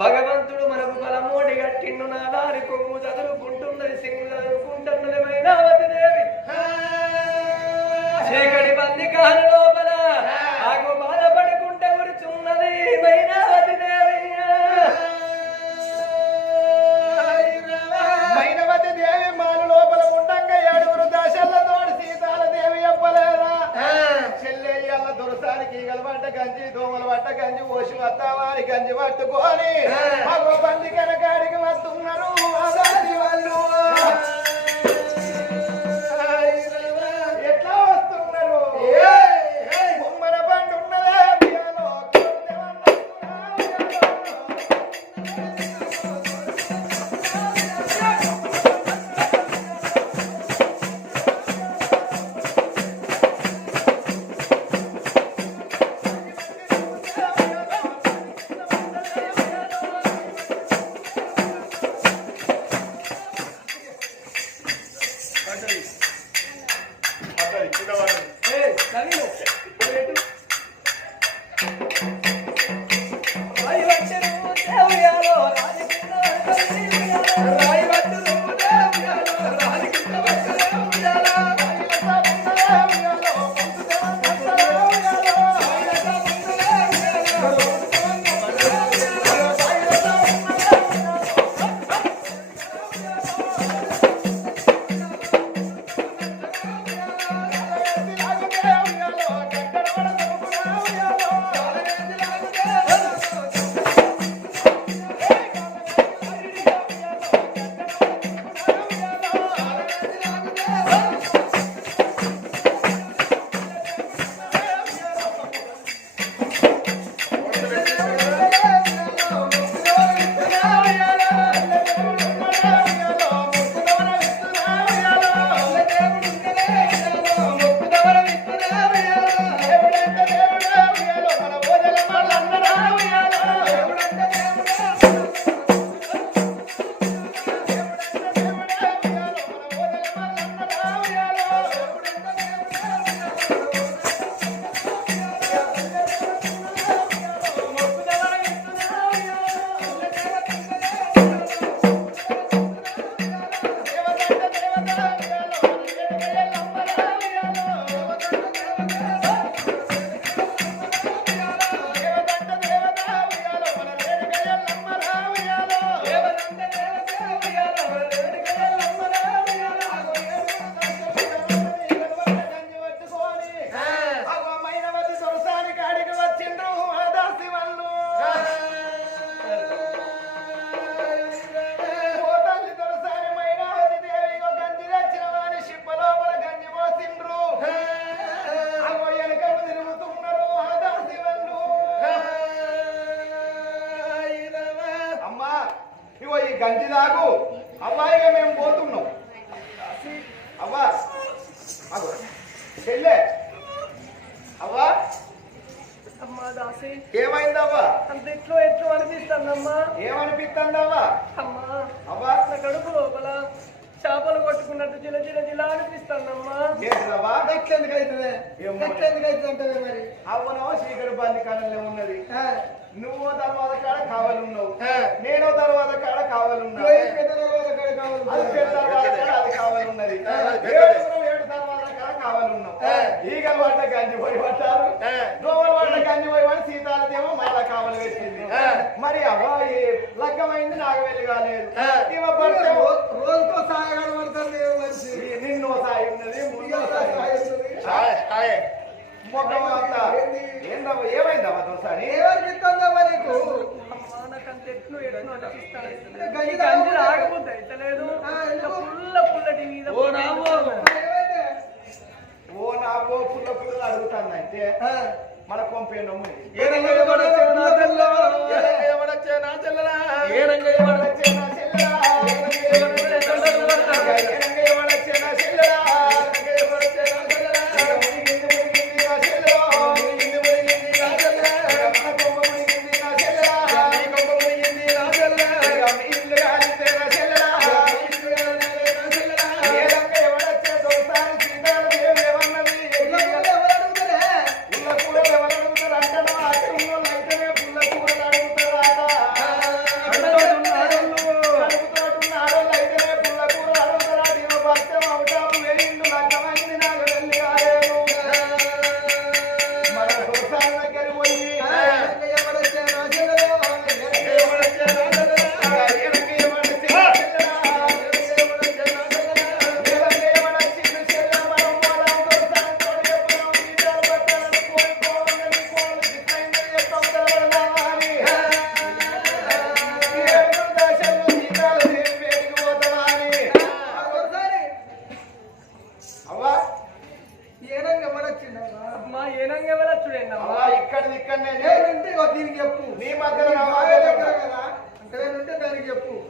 భగవంతుడు మనకు బలము గట్టిండు నా దారి కొమ్ము చదువుకుంటున్నది సింగు చదువుకుంటున్నది మైనావతి దేవి. చీకటి బంది కాని లోపల ఈ గంజి దాగు అమ్మాయిగా మేము పోతున్నాం అవ్వా అగో చెల్లె అవ్వా అమ్మా దాసి ఏమైందవ్వా అంత ఎట్లో ఎట్లో అనిపిస్తుందమ్మా ఏమనిపిస్తుందవ్వా అమ్మా అవ్వా నా కడుపు లోపల చేపలు కొట్టుకున్నట్టు జిల జిల జిల అనిపిస్తుందమ్మా ఏంటిదవ్వా ఎట్లెందుకు అవుతుంది ఏమో. ఎట్లెందుకు అవుతుంది అంటది మరి అవ్వనో చీకటి కాలంలో ఉన్నది నువ్వు తర్వాత కాడ కావాలన్నావు. నేను తర్వాత కాడ పెద్ద తర్వాత కాడ కావాలి. అది పెద్ద తర్వాత కాడ అది కావాలన్నది ఆ. ఏడుగురు ఏడు తర్వాత కాడ కావాలన్నావు ఆ. ఈగలు పడ్డ గంజి పోయి పట్టారు ఆ. దోమలు పడ్డ గంజి పోయి పడి సీతాలదేమో మళ్ళా కావాలి పెట్టింది. మరి అబ్బాయి లగ్గమైంది వెళ్ళి కాలేదు. ఈమె భర్త ఏమో రో- రోజుకో సాయ కనబడుతుంది ఏమో మనిషి. ఈ నిన్నో సాయి ఉన్నది ముందో సాయ ఏమైందవ్వ దోసారి? ఎవరికి ఇస్తుందమ్మా నీకు? ఓ రామో. ఏమైంది? ఓ నా పో పుల్ల పుల్ల అడుగుతానంటే మన కొంపే నమ్ముని ఏడంగా ఎవడొచ్చే నా చెల్లెలా? ఏడంగా ఎవడొచ్చే నా చెల్లెలా? ఏడంగా ఎవడొచ్చే ఎవడొచ్చే నా చెల్లెలా?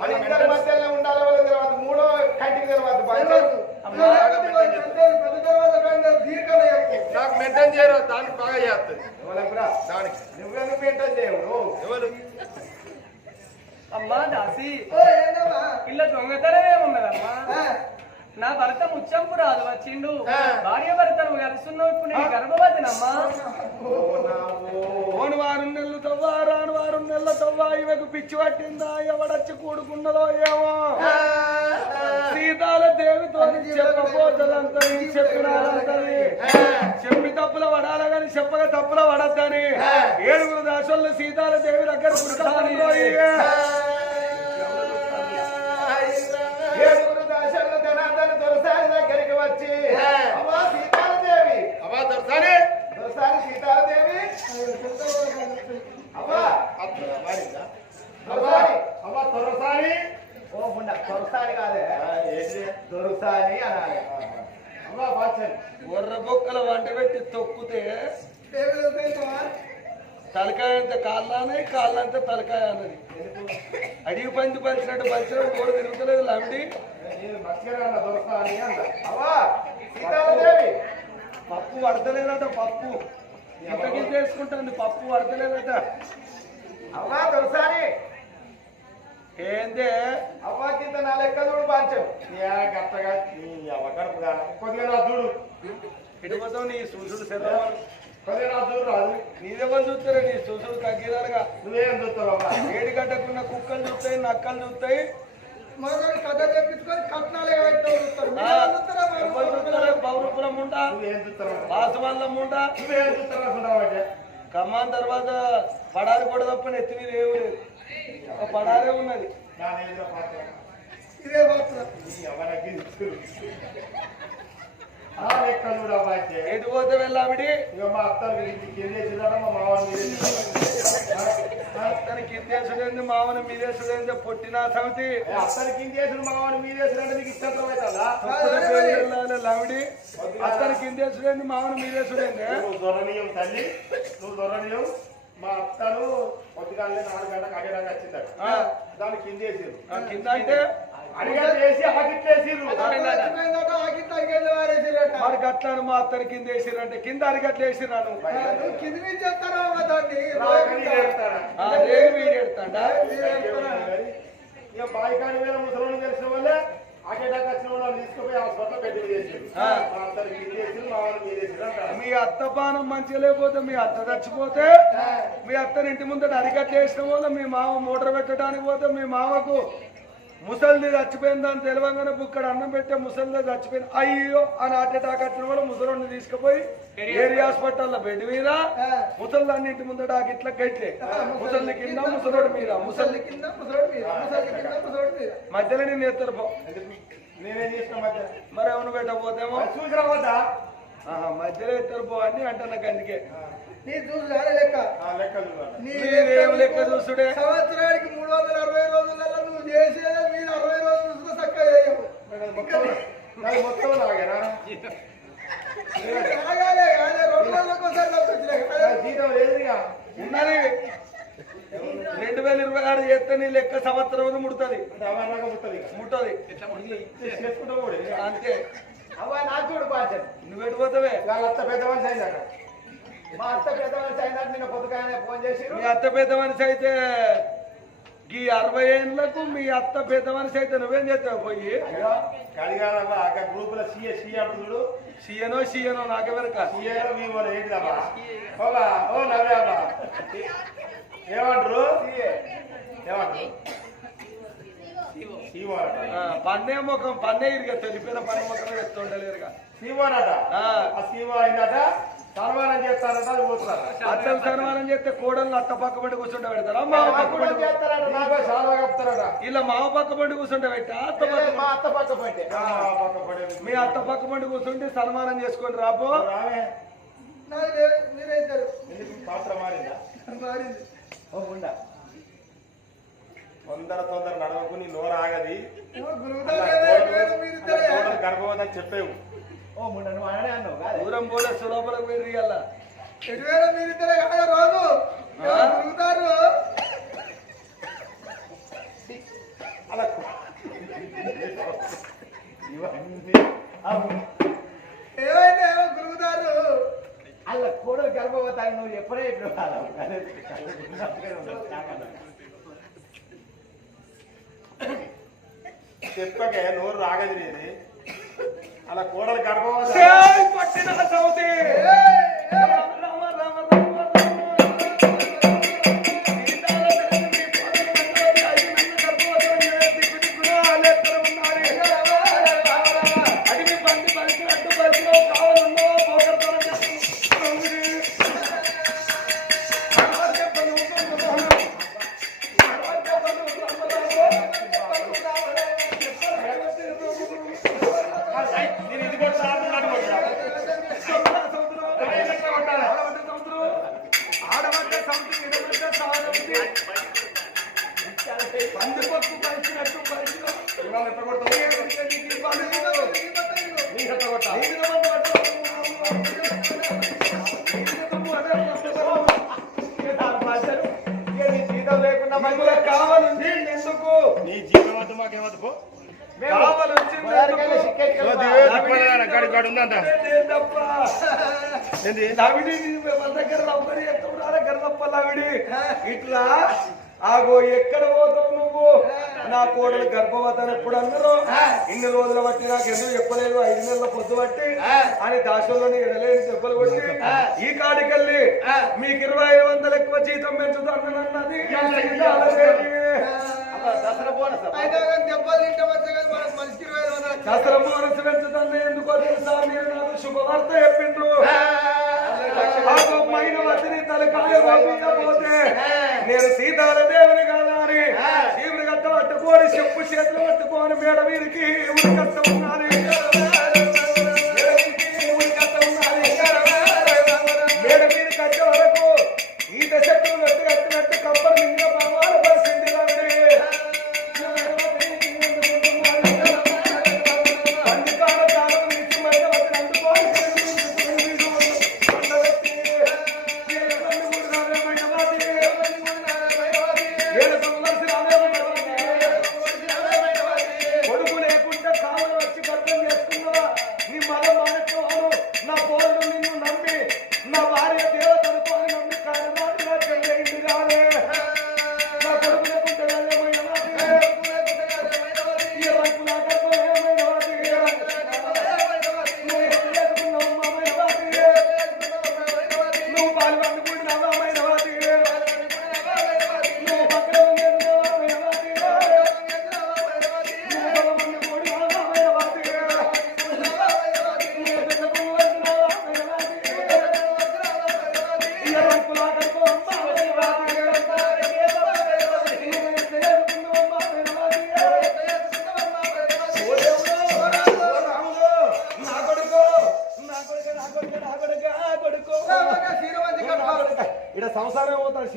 అది ఇద్దరి మధ్యలో ఉండాలి వాళ్ళ తర్వాత మూడో కంటికి తర్వాత తెలియదు. అమ్మా, లేకపోతే వాళ్ళు పెద్ద- పెద్ద తర్వాత పెద్ద దీర్ఘంగా చెప్పు నాకు మెయింటైన్ చేయరు దానికి బాగా చేస్తుంది ఎవరకురా? దానికి నువ్వెందుకు మెయింటైన్ చేయవు ఎవరు అమ్మా దాసి ఓ ఏందమ్మా ఇల్ల దొంగతనమే ఉన్నదమ్మా ఆ, నా భర్త ముచ్చంపు రాదు వచ్చిండు. భార్య భర్తను కలుస్తున్నావు ఇప్పుడు నేను గర్భవతినమ్మా? ఓని వారు నెలలు తవ్వా రాను వారు నెలలు తవ్వా ఇవకు పిచ్చి పట్టిందా? ఎవడచ్చి కూడుకున్నదో ఏమో? సీతాల దేవితో చెప్పబోతుందంతా చెప్పినారంతది చెప్పి తప్పుల పడాలి కానీ చెప్పక తప్పుల పడద్దని. ఏడుగురు దాసోళ్ళు సీతాల దేవి దగ్గర అమ్మా దొరసాని. ఓ ముండ దొరసారి కాదే. ఏంటి దొరసారి అనాలి. బొర్ర బొక్కల వంట పెట్టి తొక్కితే తలకాయ అంత కాళ్ళనే కాళ్ళంతా తలకాయ అన్నది. అడిగి పంచి పంచినట్టు పంచిన గోడ తిరుగుతలేదు లమిడి. దొరసాని అమ్మా పప్పు పడతలేదట పప్పు. ఇంతకీ చేసుకుంటుంది పప్పు పడతలేదట అమ్మా దొరసారి ఏందే? అవ్వా కింద నా లెక్క చూడు పాంచం గట్టగా నీ అవకడుపుగా కొద్దిగా నా చూడు. ఇటుపోతావు నీ సూసుడు శరీరం కొద్దిగా నా చూడు రాదు. నీదెవరు చూస్తారా? నీ సూసుడు తగ్గిదారుగా నువ్వేం చూస్తావు ఏడి గడ్డకున్న కుక్కలు చూస్తాయి నక్కలు చూస్తాయి. మరొకటి కథ తెప్పించుకొని కట్నాలే ఉంటా నువ్వేం చూస్తావు అనుకుంటావు ఖమ్మం తర్వాత పడారి కూడా తప్ప నెత్తి మీద ఏమి లేదు. ఒక పడారే ఉన్నది. ఇదే పాత్ర. ఎటు పోతే వెళ్ళావిడి ఇక మా అత్త కింద వేసిందా మా మావాడిని తనకి ఇద్దేశుడేంది మామన మీదేశుడేంది పొట్టిన సమితి అత్తని కింద వేసిన మావాడిని మీద వేసినట్టు నీకు ఇష్టం అవుతుందా లవిడి అతనికి ఇందేశుడేంది మామన నువ్వు దొరనీయం తల్లి. నువ్వు దొరనీయం. మా అత్తను పొద్దుగాలే నాలుగు గంటలకు అడిగడానికి వచ్చిందట. ఆ. దాన్ని కింద అంటే? మరి గట్లాను మా అత్తని కింద వేసిరంటే కింద అరిగట్లు వేసిరాను రేగు వీడెడతాడా ఇక బాయికాడి మీద ముసలోని తెలిసిన వాళ్ళే. మా కింద అత్త పానం మంచిగా లేకపోతే మీ అత్త చచ్చిపోతే మీ అత్తని ఇంటి ముందట అరికట్లు వేసిన వల్ల మీ మామ మోటార్ పెట్టడానికి పోతే మీ మామకు ముసలిది చచ్చిపోయిందని తెలియగానే బుక్కడ అన్నం పెట్టే ముసలిది చచ్చిపోయింది. అయ్యో అని హార్ట్ అటాక్ వచ్చిన వల్ల ముసలిని తీసుకుపోయి ఏరియా హాస్పిటల్లో బెడ్ మీద ముసలి అన్ని ఇంటి ముందట ఆ గిట్ల కట్టే ముసలి కింద ముసలోడి మీద ముసలి కింద ముసలోడి మీద ముసలి కింద ముసలోడి మీద. మధ్యలో నేను ఎత్తరు? నేనేం చేసిన మధ్య మరి ఎవరు పెట్టకపోతేమో? అది చూసి రావద్దా మధ్యలో ఎత్తరు పో అని అంటే నాకు అందుకే నీ చూసి లెక్క. ఆ లెక్క చూసుడే? సంవత్సరానికి మూడు వందల అరవై రోజులలో నువ్వు చేసేదే మీరు అరవై రోజులు చక్కగా చేయవు మొత్తం నాది మొత్తం లాగేనా కాగాలే కాలే రెండు రోజులకు ఒకసారి తప్పించలే నా జీతం లేదుగా ఉన్నది రెండు వేల ఇరవై ఆరు చేస్తే నీ లెక్క సంవత్సరం ముడుతుంది రవాణాగా ముట్టది ఇక. ముట్టది చేసుకుంటూ కూడా ఇక. అంతే అవ్వ నా చూడు పాచన్ నువ్వు ఎడిపోతావే వాళ్ళ అత్త పెద్ద మనిషి అయిందాక మా అత్త పెద్ద మనిషి అయినట్టు నిన్న పొద్దుగానే ఫోన్ చేసిరు మీ అత్త పెద్ద మనిషి అయితే ఈ అరవై ఏళ్ళకు మీ అత్త పెద్ద మనిషి అయితే నువ్వేం చేస్తావు పోయి? కడిగాలమ్మా అక్కడ గ్రూప్లో సీఏ సీఏ అంటున్నాడు సీఎనో సీఎనో నాకెవరక సీఏలో మీ వాళ్ళు ఏంటిదమ్మా ఓలా ఓ నవ్వే అమ్మా ఏమంటారు? ఏమంటారు? పన్నే ముఖం పన్నే ఇరిగా తెలిపిన పని ముఖం ఎత్తుండలేరుగా అయిందట సన్మానం చేస్తారట అది పోతారు అత్తలు సన్మానం చేస్తే కోడళ్ళు అత్త పక్క పడి కూర్చుంటే పెడతారా. మామ పక్క కూడా పడి చేస్తారట నాకు చాలా కప్తారట ఇలా మామ పక్క పడి కూర్చుంటే పెట్టా అత్త పక్క మా అత్త పక్క మీ అత్త పడి కూర్చుంటే సన్మానం చేసుకొని రాబో మీరే ఇద్దరు పాత్ర మారిందా? మారింది. ఓ ఉండా. తొందర తొందర నడవకు నీ నోరు ఆగది? గర్భవతి అని చెప్పేవు దూరం పోలే పోయి ఎటువైనా మీరు కాదా రోజు? అలా ఇవన్నీ ఏమో గురుగుతారు కోడలు గర్భవతాన్ని నువ్వు ఎప్పుడే ఇప్పుడు చెప్పకే నోరు రాగది నీది. అలా కోడలు గర్భవతి. పట్టిన సౌతి. రమ్మని ఎక్కడ దగ్గర తప్ప లవిడి. ఇట్లా? ఆగో ఎక్కడ పోతావు నువ్వు? నా కోడలు గర్భవతాన్ని ఎప్పుడు అన్నారు? ఇన్ని రోజులు బట్టి నాకు ఎందుకు చెప్పలేదు? ఐదు నెలల పొద్దు బట్టి అని దాసులని ఎడలేని దెబ్బలు కొట్టి ఈ కాడికెళ్ళి మీకు ఇరవై ఐదు వందలు ఎక్కువ జీతం దసరా బోనస్ ఐదు వందలు దసరా మనసు పెంచుతాను ఎందుకో తెలుసా మీరు నాకు శుభవార్త చెప్పిండ్రు. నేను సీతాల దేవుని కాదా అని శివుని గట్ట పట్టుకొని చెప్పు చేతులు పట్టుకోని మేడ వీరికి ఉరికత్త ఉన్నది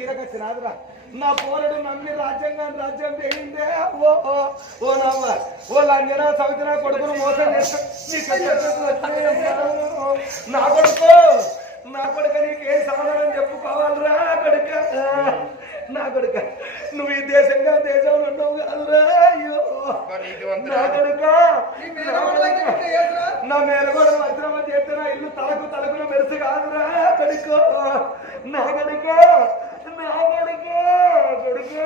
సంసారం పోతాడు చీరకచ్చి నాదురా నా పోరడు నమ్మి రాజ్యాంగాన్ని రాజ్యం చేయిందే ఓ ఓ ఓ నామ ఓ లంజన సవితి నా కొడుకును మోసం చేస్తా. నీ కొడుకు నా కొడుకు నీకు ఏం సమాధానం చెప్పుకోవాలిరా కొడుక? నా కొడుక నువ్వు ఈ దేశంగా దేశంలో ఉన్నావు కాదురా. అయ్యో. నా కొడుక నా మేనగోడ వజ్రమ చేస్తే నా ఇల్లు తలకు తలకున మెరుసు కాదురా కొడుకు. నా కొడుక నా కొడుకు కొడుకు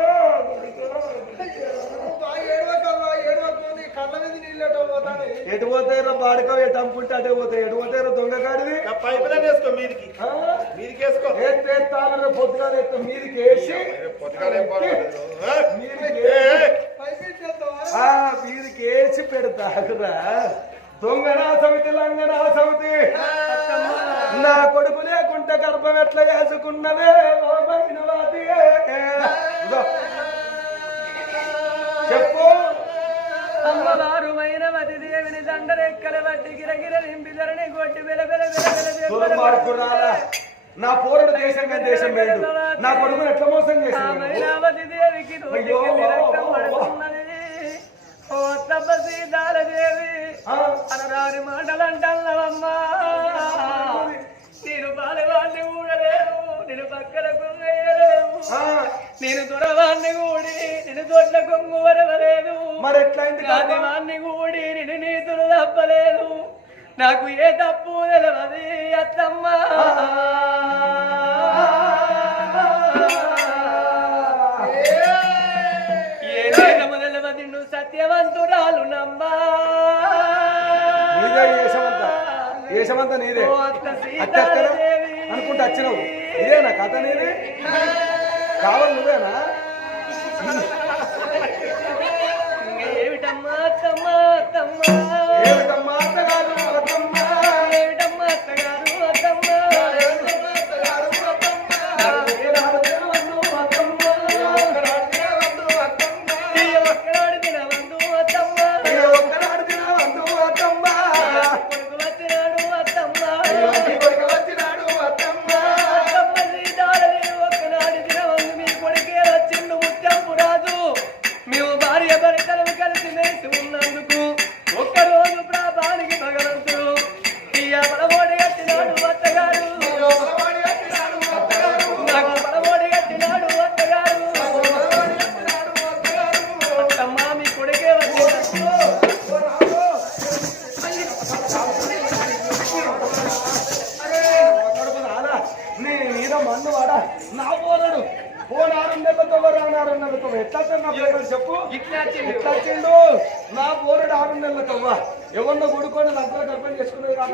ఎటు పోతాయిరా బాడుకో ఎటు అమ్ముకుంటే అటే పోతాయి. ఎటు పోతాయిరా దొంగ కాడిది పైపులే వేసుకో మీదికి? మీదికి వేసుకో ఎత్తేస్తాను పొద్దుగా ఎత్త మీదికి వేసి? మీదికి ఏ, ఏ, ఏచి పెడతారురా దొంగనా సమితి లంగనా సమితి? నా కొడుకు లేకుంటే గర్భం ఎట్లా చేసుకున్నదే? అమ్మవారుమైన దండరెక్కల గిరగిర నింపిదరని కొట్టి బెల బెల నా పోరుడు దేశంగా దేశం లేదు. నా కొడుకుని ఎట్లా మోసం చేసింది? నేను బాలవాడిని కూడలేవు నేను పక్కన నేను దొరవాడిని కూడి నేను దొడ్ల కొంగు వరవలేవి మరి ఎట్లయింది? రాజమాన్ని కూడి నిన్ను నీతులు తప్పలేదు. నాకు ఏ తప్పు తెలియదు అత్తమ్మ. ఏ నేరము తెలియదు నిన్ను సత్యవంతురాలు నమ్మా. ఏషమంతా నీదే. అనుకుంటా వచ్చినావు. ఇదేనా కథ నీది? కావాలి నువ్వేనా? ఏమిటమ్మా అత్తమ్మ అత్తమ్మ? ఏమిటమ్మా? అత్తగారు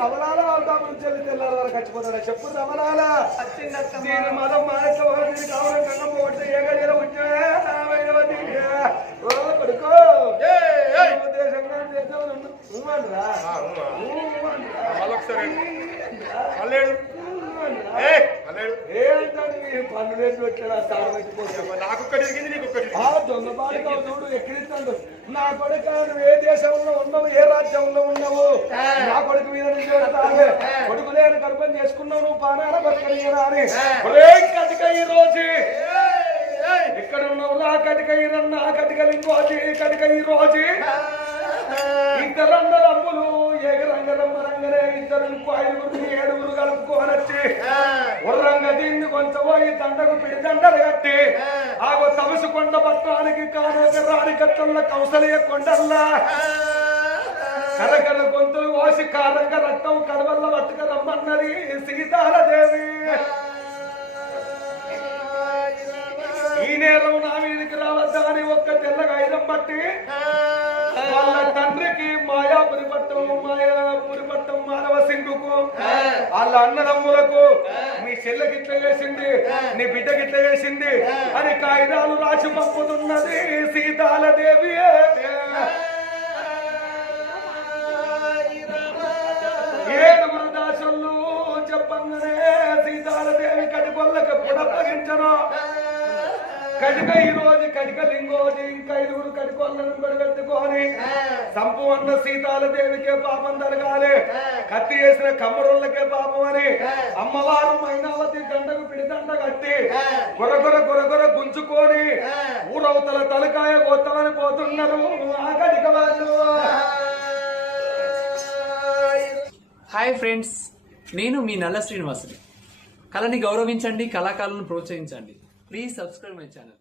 అవలాలా అవతాపం చెల్లి తెల్లారి వరకు చచ్చిపోతాడా? చెప్పు. దీని మతం మానసుకోవాలి దీని కావాలి కన్న ఏగడిన వచ్చే ఓ కొడుకో. నువ్వు దేశంగా దేశంలో ఉండు. ఊమండ్రా. ఊమండ్రా. మళ్ళొకసారి. మళ్ళేడు ఊమండ్రా. ఏ మళ్ళేడు ఏంటని నీ పన్ను వేసి పెట్టాడు ఆ తాడు నాకు దొంగ బాలిక చూడు ఎక్కడిస్తాడు నా కొడుకు నువ్వు ఏ దేశంలో ఉన్నావు ఏ రాజ్యంలో ఉన్నావు? నా కొడుకు మీద కొడుకు లేని గర్భం చేసుకున్నావు నువ్వు పానాల బతకనియరా అని. ఈ రోజు. ఎక్కడ ఉన్నావు నా కటిక ఈ రన్న ఆ కటిక లింగోజీ కటిక ఈ రోజు. ఇద్దరు అమ్మలు ఏగరంగ రమ్మరంగనే ఇద్దరు ఇంకో ఐదుగురు దండకు పిడి దండలు కట్టి ఆగో తమసు కొండ పట్టానికి కానోక రాని కట్టల్ల కౌసలయ్య కొండల్లా. కరకర గొంతులు కోసి కారంగా రక్తం కడవల్ల బతుక రమ్మన్నది సీతాలదేవి ఈ నేరం నా మీదకి రావద్దా అని ఒక్క తెల్లగా ఐరం పట్టి వాళ్ళ తండ్రికి మాయాపురి పట్టం మాయాపురి పట్టం మానవ సింధుకు వాళ్ళ అన్నదమ్ములకు మీ చెల్లెకి ఇట్లా చేసింది నీ బిడ్డకి ఇట్లా చేసింది అని కాగితాలు రాసి పంపుతున్నది సీతాలదేవి. ఏడుగురు దాసులు చెప్పంగానే సీతాలదేవి కటికొల్లకి పుడప్పగించను. కటిక ఈ కటిక లింగోజి ఇంకా ఐదుగురు కటికొల్లను పెట్టుకొని సంపు అన్న సీతాలదేవికే పాపం జరగాలి కత్తి చేసిన కమ్మరుళ్ళకే పాపం అని అమ్మవారు మైనావతి దండకు పిడిదండ కట్టి గొరగొర గొరగొర గుంజుకొని ఊరవతల తలకాయ కొత్తమని పోతున్నారు ఆ కటిక వాళ్ళు. హాయ్ ఫ్రెండ్స్ నేను మీ నల్ల శ్రీనివాసుని. కళని గౌరవించండి కళాకారులను ప్రోత్సహించండి. Please subscribe my channel.